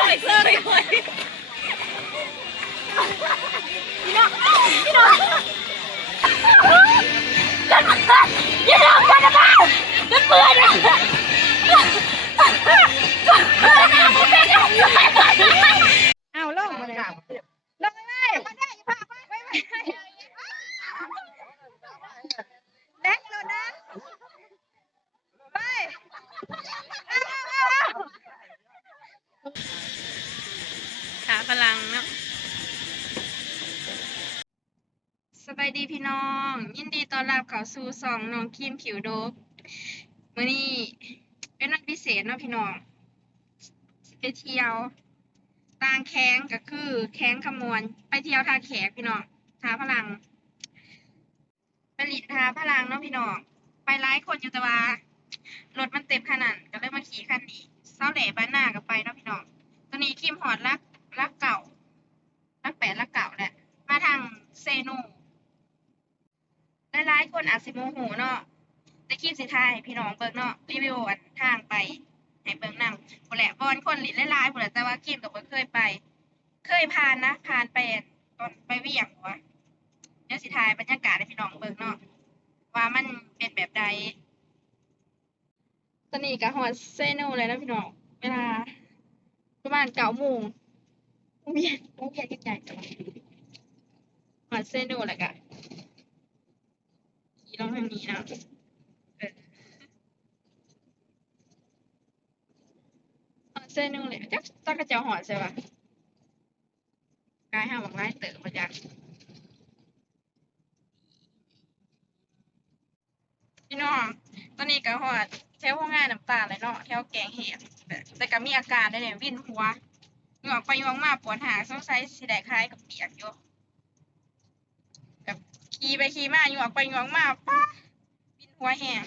ลอยเซอร์เลยพี่น้องพี่น้องกันมาพี่น้องกันมากันเปื่อนอะเอาลงมาเลยลงไปเลยมาได้พาไปไปไปแดกแล้วนะไปเอาเอาเอา ขาพลังเนาะ สบายดีพี่น้อง ยินดีต้อนรับเข้า สองน้องคิมผิวโดกมื้อนี้เป็นวันพิเศษเนาะพี่น้องไปเที่ยวต่างแข้งก็คือ แข้งขมวนไปเที่ยวทาแขกพี่น้องทาพลังไปหลินทาพลังเนาะพี่น้องไปหลายคนอยู่แต่ว่ารถมันเต็มขนาดก็เลยมาขี่คันนี้เศร้าแหล่บ้านหน้าก็ไปเนาะพี่น้องตอนนี้คิมหอดรักรักเก่ารักแปดรักเก่าแหละมาทางเซโน หลายๆคนอาจสิโมโหเนาะแต่คลิปสิทายให้พี่น้องเบิ่งเนาะรีวิวอันทางไปให้เบิ่งนำบ่แหละบอนคนหลินหลายๆบ่แหละแต่ว่าคลิปก็บ่เคยไป เคยผ่านนะผ่านไปตอนไปเวียงหัวเดี๋ยวสิทายบรรยากาศให้พี่น้องเบิ่งเนาะว่ามันเป็นแบบใดตอนนี้ก็ฮอดเซโนเลยนะพี่น้องเวลาประมาณ9:00นโรงเรียนโรงเรียนใหญ่จังหอดเส้นดูแหละกะขี่ลงทางนี้นะเออหอดเส้นดูเลยจักจักกระเจ้าหอดใช่ปะกายห้าบังไล่เต๋อมาจากพี่น้องตอนนี้ก็หอดแถวห้องงานน้ำตาเลยเนาะแถวแกงเห็ดแต่ก็มีอาการได้เนี่ยวิ่นหัวหงอกไปหงอกมาปวดหางสงสัยสิได้คล้ายกับเปียกอยู่ ขี่ไปขี่มาหยวกไปหยวกมาป้าบินหัวแหง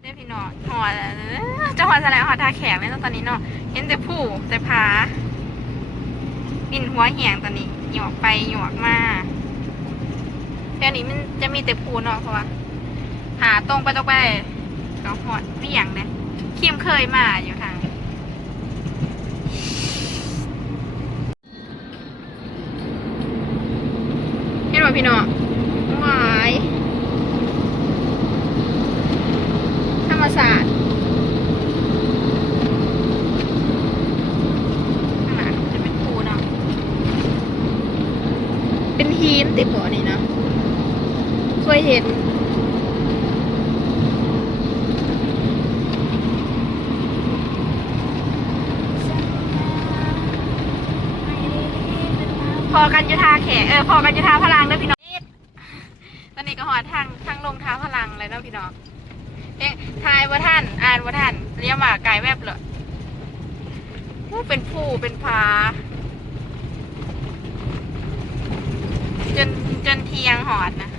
เด้พี่น้องหอดจะหอดอะไรหอดทาแขกไหมตอนนี้เนาะเห็นแต่ผู้แต่ผาบินหัวแหงตอนนี้หยวกไปหยวกมาแถวนี้มันจะมีแต่ผู้เนาะเพราะว่าหาตรงไปตรงไปก็หอดเบี่ยงนะคิมเคยมาอยู่ทาง พี่น้องหวายธรรมศาสตร์ข้างหลังจะเป็นภูเนาะเป็นหินติดบ่อนี่เนาะเคยเห็น พอกันอยุทา แขเออพอกันอยุทาพลังเด้อพี่น้องตอนนี้ก็หอดทางทางลงท้าพลังเลยเนาะพี่น้องเอ๊ะทายว่าท่านอ่านว่าท่านเรียกว่าไก่แวบเลยโอ้เป็นผู้เป็นพาจนจนเทียงหอดนะ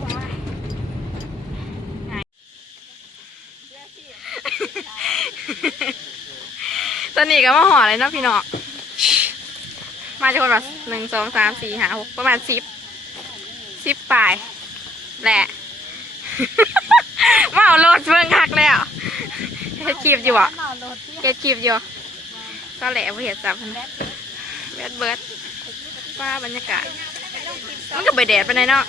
โอ้ยไงตอนนี้ก็มาหอดเลยเนาะพี่น้อง มาจะคนแบบหนึ่งสองสามสี่ห้าหกประมาณสิบสิบปลายแหละมาเอาโลดเบิ่งคักแล้วเฮ็ดคลิปอยู่อะเฮ็ดคลิปอยู่ก็แหละบ่เห็นจับมันเบิดเบิดว่าบรรยากาศมันก็ไปแดดไปไหนใดเนาะ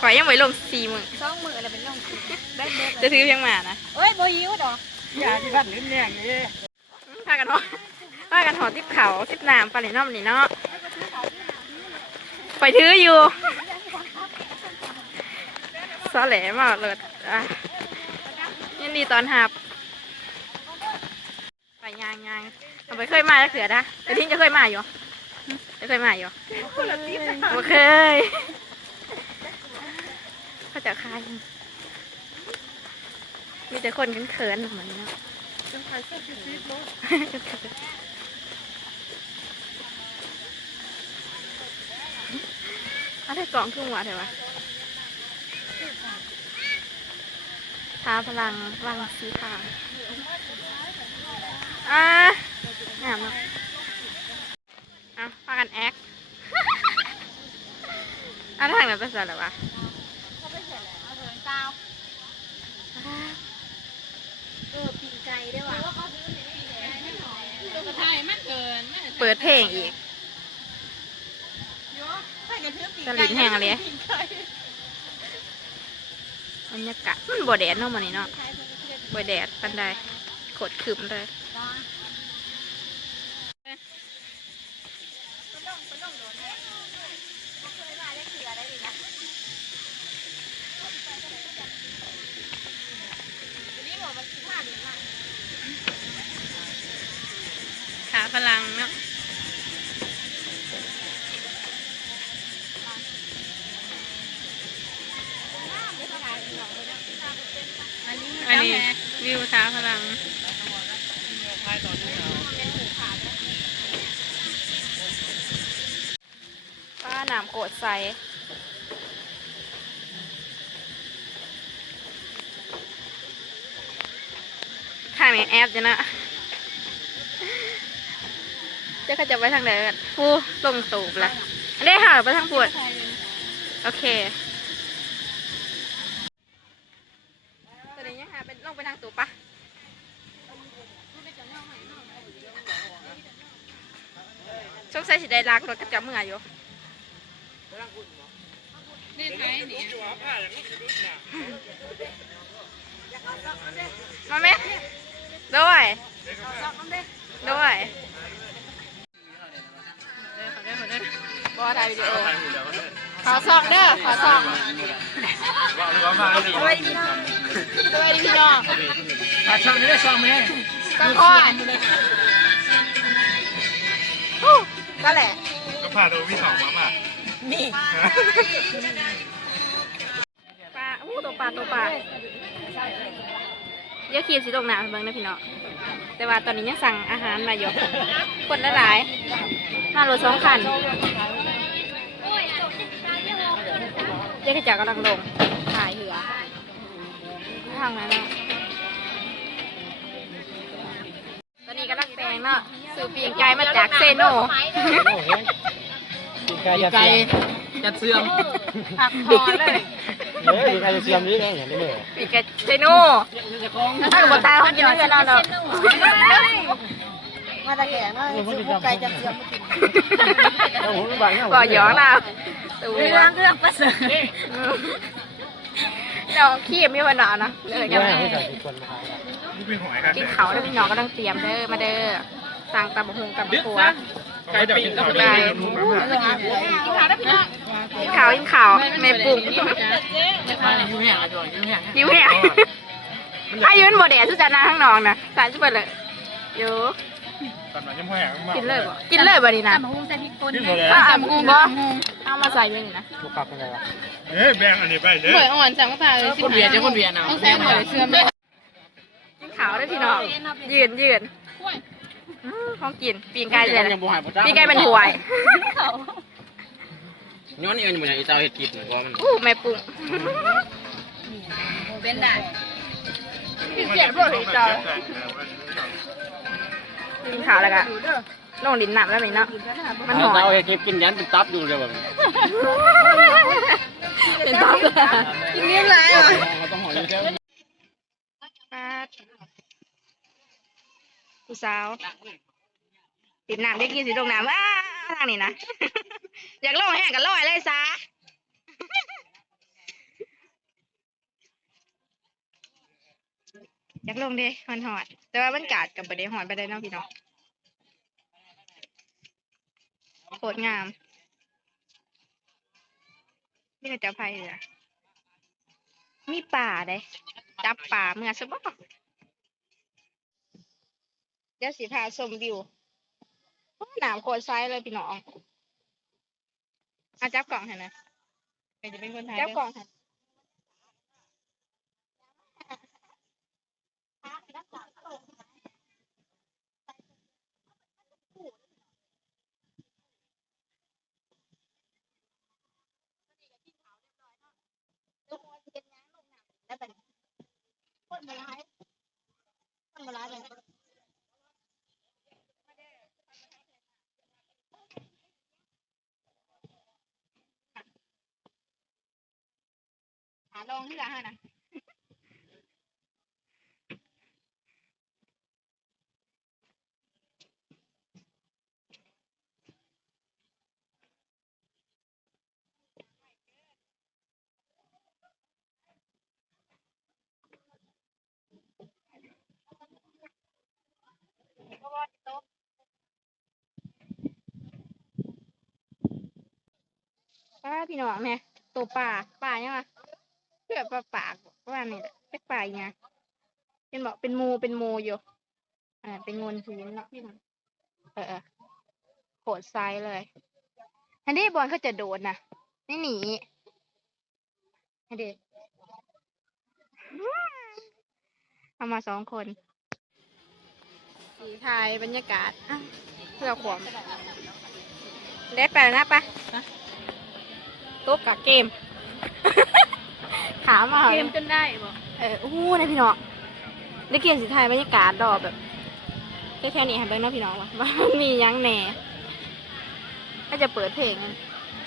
ขอยยังไว้ลงสี่มือสองมืออะไรเป็นลงแบดเบิดจะถือเพียงหมานะเอ้ยโบยิวดอกอย่าที่บ้านนี่เนี่ยนี่พากันหอ พากันหอติบเขาติบน้ำปลาไหลน้ำนี่เนาะไปถืออยู่ซอแหลมากเลยอะยินดีตอนหับไปยางยางเอาไปเคยมาจะเขือนะแต่ทิ้งจะเคยมาอยู่จะเคยมาอยู่โอเคยเขาจะคายมีแต่คนเขินๆเหมือนเนาะ อาได้กล่องขึ้นมาเถอะวะทาพลังวังสีทางอะงามเนาะอะพากันแอคอันทางไหนเป็นสัตว์หรอวะเขาไปเสร็จแล้วเอาเถิงเก้าอะเออได้ว่ะเปิดเพลงอีก สลินแห้งอะไรบรรยากาศมันบ่แดดเนาะมันนี้เนาะบ่แดดปันใดขดขึ้นเลยขาพลังเนาะ อันนี้วิวท้าพลัง ป้าห นามโกดใสข้างนี้แอปจ้ะนะเจ้าก็จะไปทางไหนกันฟูลงตูบละอันนี้ค่ะไปทางปวดโอเคตัวนี้ยังหาเป็นลงไปทางตูบปะสงสัยสิได้ลากรถกระจับมืออยู่ มาไหมด้วยด้วยบอถ่ายวิดีโอขอซองเด้อขอซองสวัสดีพี่น้องสวัสดีพี่น้องมาช่องนี้ได้ช่องไหมก็คอนฮู้ก็แหละก็พาตัวพี่สองมาป่ะปลาอู้ตัวปลาตัวปลาเดี๋ยวขีดสิลงน้ำให้เบิ่งนะพี่เน้องแต่ว่าตอนนี้ยังสั่งอาหารมาอยู่คนละหลายห้ารถสองคันเจ๊กระจากกำลังลงถ่ายเหือทางนั้นเนาะตอนนี้กำลังแปลงเนาะซื้อปีงไก่มาจากเซโน กไก่จะเสื่อมจะเสื่อมผักคอเลยเฮ้ยปีกไก่จะเสื่อมนี่ไงอย่างนี้เลยปีกไก่เซโนถ้ากับตาเขากินเงินเราเนาะมาตะแก่มาซื้อพวกไก่จะเสื่อมแล้วผมบางอย่างก่อหยองเราตัวเรื่องเรื่องประเสริฐเราขี้ไม่พอหนานะเลยยัยังงไม่ไม่ใส่ทุกคนมานี่เป็นหอยครับกินเขาแล้วพี่น้องก็ต้องเตรียมเด้อมาเด้อสั่งตำบักหงตำบักหัว ไก่เดี๋ยวกินข้าวไก่ได้กินขาวได้พี่น้องกินขาวกินขาวไม่ปรุงยุ่งแห้งอะไรยุ่งแห้งยิ้มแห้งอายุนโมเดลสุจานาข้างนอกนะสารชุบเลยอยู่ตอนนั้นยังไม่แห้งมากกินเลยบ่กินเลยบ่ดีนะตำหูใส่พริกป่นกินหมดเลยอะบ่เอามาใส่ไว้นี่นะลูกกลับเป็นไงวะเอ้ยแบ่งอันนี้ไปเด้อเหมือนอ่อนสั่งมาตาเลยคนเบียร์จะคนเบียร์นะต้องแซ่บหน่อยเสื่อมด้วยกินขาวได้พี่น้องยืนยืนอื้อ ของกินปีนไก่เลยนะยังบ่หายประจ้าปีนไก่เป็นหวยย้อนนี่มันอย่างอีเจ้าเห็ดกินเพราะมันอู้แม่ปรุงเป็นได้เสียงพวกนี้จ้ากินขาวแล้วก็ลงดินน้ำแล้วนี่เนาะมันหอเจ้ายเห็ดกินกินยันเป็นตับอยู่เลยแบบเป็นต๊อบเลยกินเลี้ยงไรอะ เราต้องหอยเจ้า ปาด ผู้สาว ติดน้ำได้กินสีลงน้ำว้าทางนี้นะ อยากลงแห้งก็ลอยเลยซะอยากลงเด้มันหอด แต่ว่ามันกาดกับประเดี๋ยวหอดไปได้นาะพี่น้องโคตรงาม นี่ก็จะไพ่เลยอมีป่าเด้จับป่าเมื่อสบอ เดี๋ยวสิพาชมวิวหนามโคตรไซส์เลยพี่น้องอาจับกล่องเห็นไหมใครจะเป็นคนไทยจับกล่องเห็นคนมาร้ายคนมาร้ายเลยาลองเรือฮะนะาจะตบป้าพี่น้องแม่ยตัวป่าป่าเนี่ยมา เพื่อปลาปากว่านี่แหละเรียกป่าอีกไงเป็นบอกเป็นหมูเป็นหมูอยู่ อ่า เป็นงวนพื้นเนาะพี่น้องเออเออโหดไซส์เลยอันนี้บอลเขาจะโดดนะไม่หนีอันนี้เอามาสองคนสีไทยบรรยากาศอ้าวเพื่อความเล็ดไปแล้วนะปะตุ๊กกับเกม ถามมาเหรอเกมจนได้บ่เอออู้นะพี่น้องได้เกมสีไทยบรรยากาศดอกแบบแค่แค่นี้ให้เบิ่งเนาะพี่น้องว่าว่ามันมีหยังแหน่ถ้าจะเปิดเพลงอะ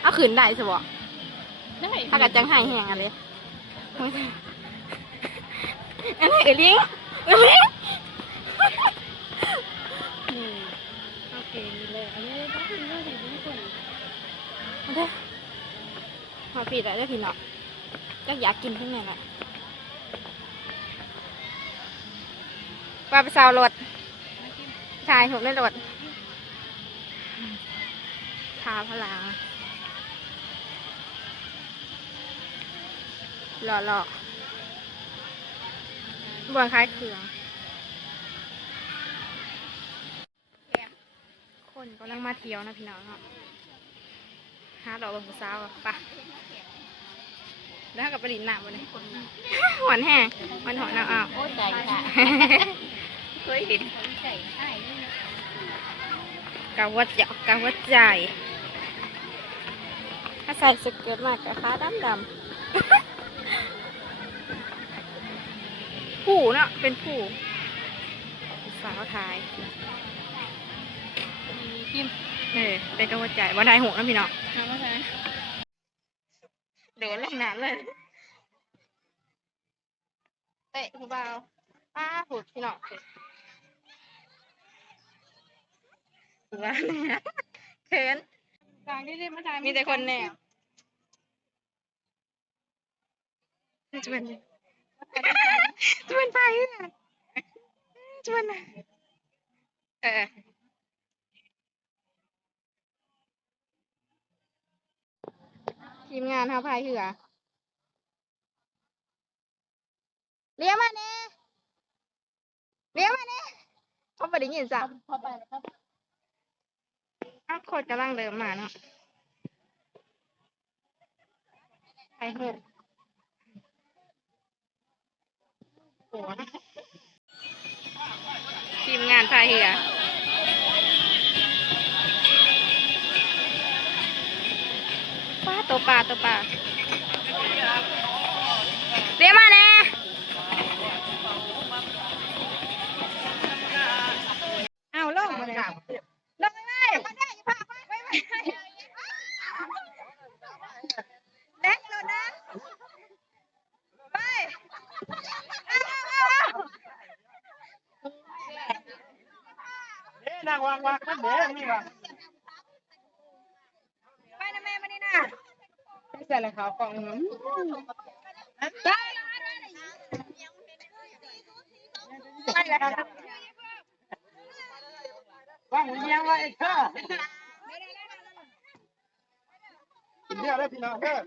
เอาขืนได้สิบ่ได้ถ้ากัดจังไห้แหงอะไรอันนี้เอลิงเอลิงโอเคนี่เลยอันนี้ต้องเป็นเรื่องที่ทุกคนเอาเด้อมาปิดแล้วเด้อพี่น้องจั ก็อยากกินที่ไหนแหละว่าไปซาวรถชายผมได้รถทาพลังหล่อหล่อบัวคล้ายเครื่อง คนกำลังมาเที่ยวนะพี่น้องเนาะหาดอกบนผู้สาวะไปะ แล้วกับประดิษฐ์หนักวันนี้หวานแห้งหวานหอนเอาเอาโอ้ยใจค่ะเคยเห็นใจใช่กาวัดจะกาวัดใจถ้าใส่สเกิร์ตมากกับขาดำดำผู้เนาะเป็นผู้สาวไทยกิมเออเป็นกาวัดใจวันไทยหงนะพี่น้อง ทำอะไรเดินลงน้ำเลยเตะผู้เบาป้าผูดพี่น้องเตะผู้เบาเนี่ยเขินกลางที่ได้มาทายมีแต่คนแนวจะเป็นจะเป็นไฟเนี่ยจะเป็นเออ ทีมงานเฮาพายเหือเลี้ยวมาเน่เลี้ยวมาเน่เขาไม่ได้ยินจ้ะพอไปแล้วก็อ้าวคนกำลังเดินมาเนาะไปเถอะโอ้โหทีมงานพายเรือ ตัวปลาตัวปลาเรียมาแน่เอาลงมาเลยลงไปเลยมาได้อย่าพาไปไปไปเล็กเลยนะ ไปเอาเอาเอา เอ๊ะนางวางวางมันเด้นี่ว่ะ ไปนะแม่มานี่นะ ใส่เลยขาวกล่องนึงไปไปแล้วว่างเลี้ยงไว้เด้อกินเด้อเด้อพี่น้องเด้อ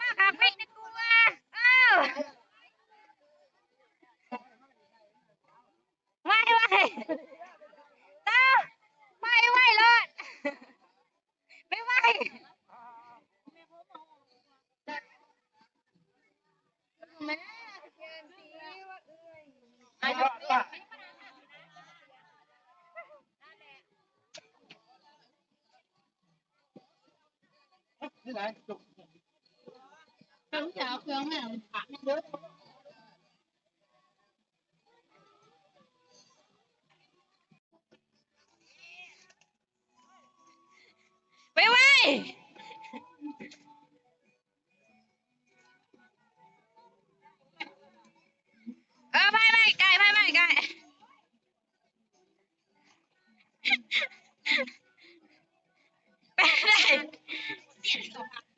มาคาเฟ่ในกูว่าเออไม่ไม่เต้าไม่ไม่เลยไม่ไม่ ไอ้ก็ป่ะนี่ไ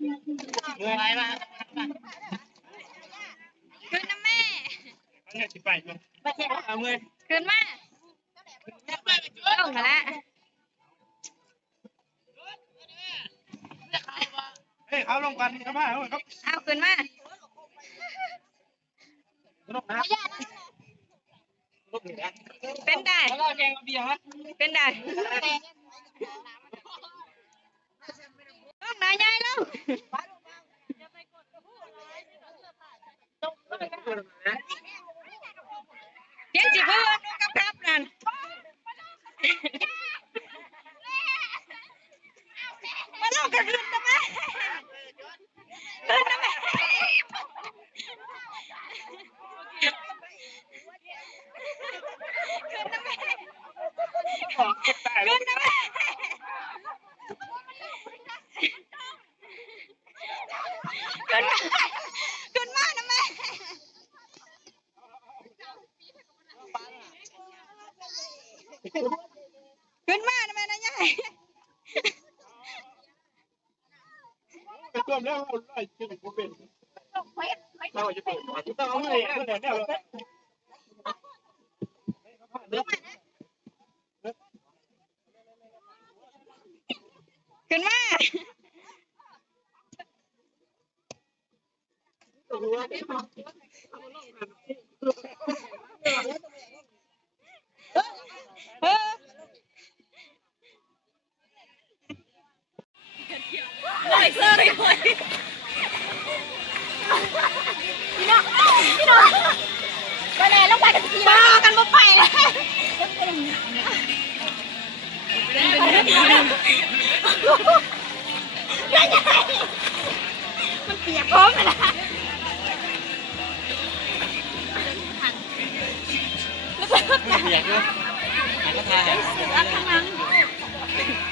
ไรมาขึ้นนะแม่เนี่ยสิไปมั้งเอาเมื่อยขึ้นมาลงมาละเฮ้ยเขาลงกันเขามาเขาเขาเอาขึ้นมาลงนะเป็นได้เป็นได้ล ลงเดี๋ยวจิเพื่อนนูกับครับนั่นมาลงกันขึ้นทำไมขึ้นทำไม ของเก็บตายแล้ว ขึ้นนะแม่ขึ้นมาขึ้นมานะแม่ขึ้นมานะแม่นะยาย ไปต้มแล้วเอาไล่กินกูเป็นเราจะเป็นต้องเอาเมื่อยเอาเนี่ยเนี่ยเลยขึ้นมาเออ ลยเสื้อเลยพี่น้องพี่น้องไปเลยลงไปกันทีบ้ากันบ่ไปเลยมันเปียกพร้อมเลยนะเบียดด้วยหายก็ทายหายไหนว่ากันไม่ได้ไหนว่ากันไม่ได้ด้วย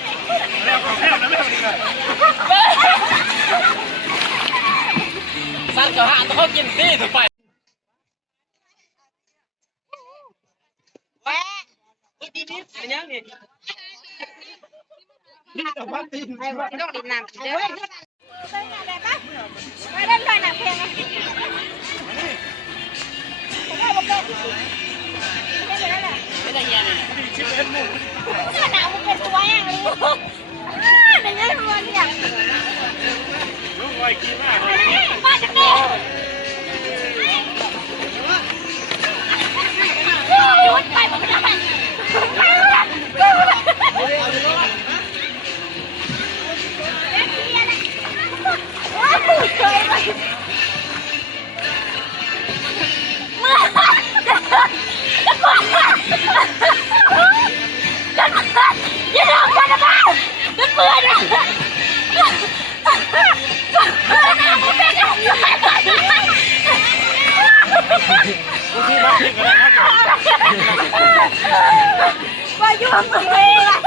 าเลยนะเขาเห็นหนังเลยเลยมาลงบอยเพื่อนมันคนเดียวมาตามเพื่อนก็ทำเลยเพื่อนก็ทำแม่เลยจะมาขังเลยนะแล้วของแค่นั้นไม่เอาดีกว่าสั้นกับห่างต้องกินซี่ถูกไปนี่ต่ว่าตีนไอ้พวกนี้ต้องดินน้ำเดี๋ยวไปเล่นด้วยหนังเพลงไม่ได้ เงี้ยเลยชิปเอ็นหมูหนาวมันเป็นตัวอย่างนี้ในเรื่องมันเนี่ยลูกไว้กินมากมาจากไหนหยุดไปผมจะไป เปื้อนนะไม่เป็นไรที่รักที่กันนะครับว่าอยู่กับเองอะ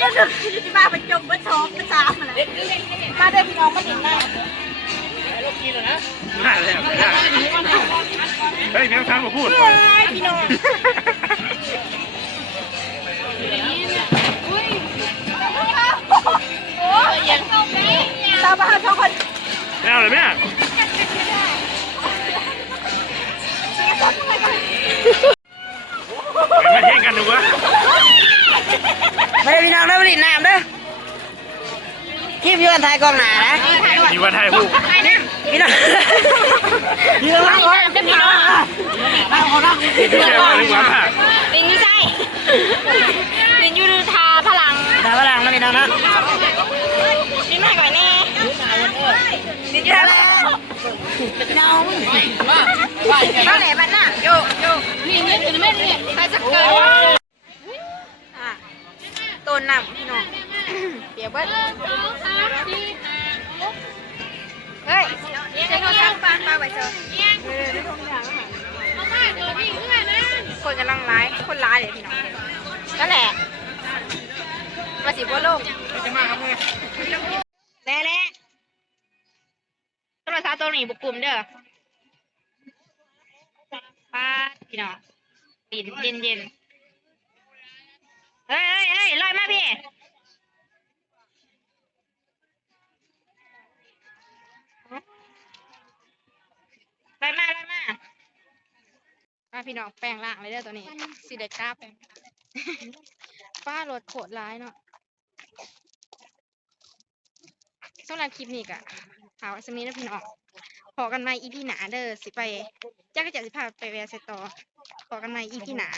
ยังจะจะมาประจบประชอบประจามอะไรมาเดินพี่น้องมาดินได้น่าแล้วเฮ้ยแมวทางมาพูด พี่น้อง ยยังตาบ้าทุกคนแมวเลยแม่มาเที่ยงกันดูวะไม่ได้พี่น้องได้ผลิตน้ำเด้อคลิปอยู่กันถ่ายกล้องหนานะ อยู่วันไทยผู้พี่น้อง พี่น้ ม่เรียนจะเกิดวะอ่ต้นน้ำพี่น้อง เปียบเบิดเฮ้ยเจ๊โน้ตั้งปลาปลาไปเจอคนกำลังร้าย คนร้ายเลยพี่น้องนั่นแหละมาสิบว่าโลกจะมาแม่แล่โทรศัพท์ตัวนี้บุกกลุ่มเด้อป้าพี่น้อง เย็นเย็นเย็นเฮ้ยเฮ้ยเฮ้ยลอยมาพี่ลอยมาลอยมามาพี่น้องแปลงร่างเลยเด้อตัวนี้สิเด็กกล้าแปลงป้ารถโคตรร้ายเนาะสำหรับคลิปนี้ก็หาไว้สมีนะพี่น้องพอกันใหม่อีพีหนาเด้อสิไปจ้าก็จะสิพาไปแวะใส่ต่อ ต่อกันใหม่อีพีหนา